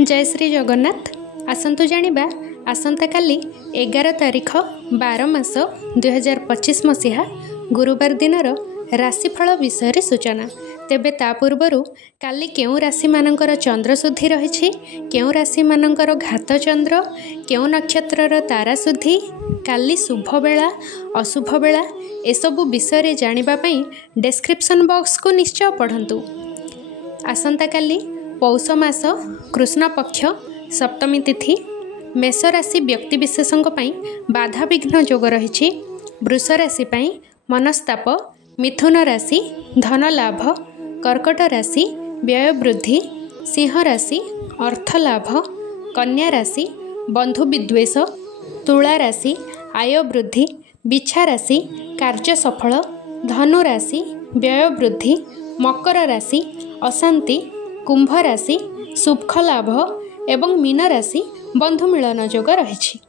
जय श्री जगन्नाथ। आसतु जानिबा आसंता काली 11 तारीख 12 मास 2025 मसीहा गुरुवार दिनर राशिफल विषय सूचना। तेबे ता पूर्वरु काली केउ राशि मानकर चंद्र शुद्धि रही, केउ राशि मानकर घात चंद्र, केउ नक्षत्रर तारा शुद्धि, काली शुभ बेला अशुभ बेला एसबु विषय जानिबा पई डिस्क्रिप्शन बॉक्स को निश्चय पढ़ंतु। आसंता काली पौष मास कृष्ण पक्ष सप्तमी तिथि। मेष राशि व्यक्तिविशेषों बाधा विघ्न जोग रही। वृष राशि मनस्ताप, मिथुन राशि धन लाभ, कर्कट राशि व्यय वृद्धि, सिंह राशि अर्थ लाभ, कन्या राशि बंधु विद्वेष, तुला राशि आय वृद्धि, बिछा राशि कार्य सफल, धनु राशि व्यय वृद्धि, मकर राशि अशांति, कुंभ राशि सुख लाभ एवं मीन राशि बंधु मिलन जोग रही।